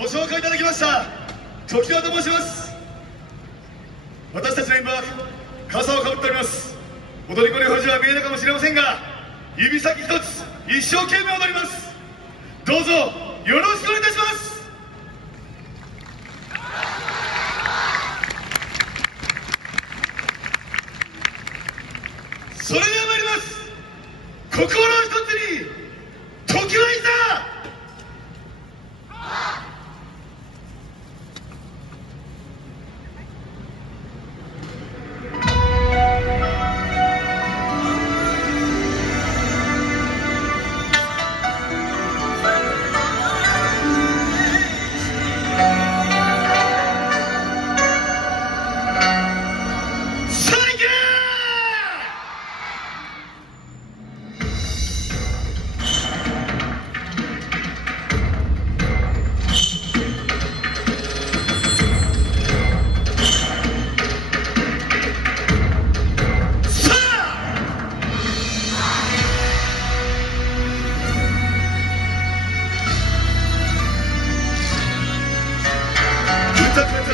ご紹介いただきました常盤と申します。私たちの演舞は傘をかぶっております。踊り子の表情は見えたかもしれませんが、指先一つ一生懸命踊ります。どうぞよろしくお願いいたします。それでは参ります。心を一つに時はいざ。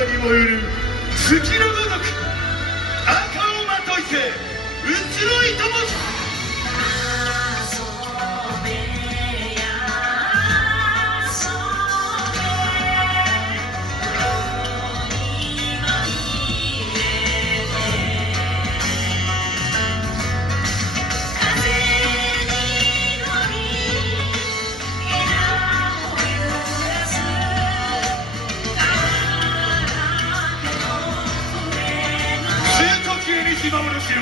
に燃える月のごとく赤をまといて移ろいとも守る城。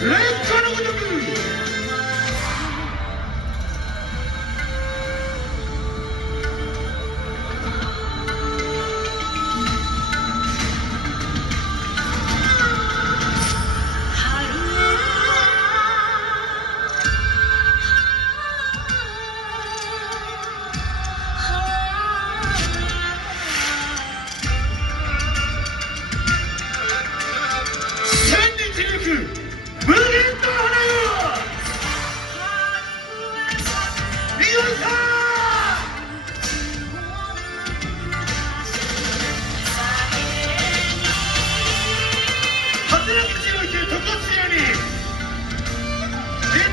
烈火のごとくい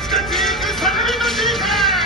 つか続く定めの時間。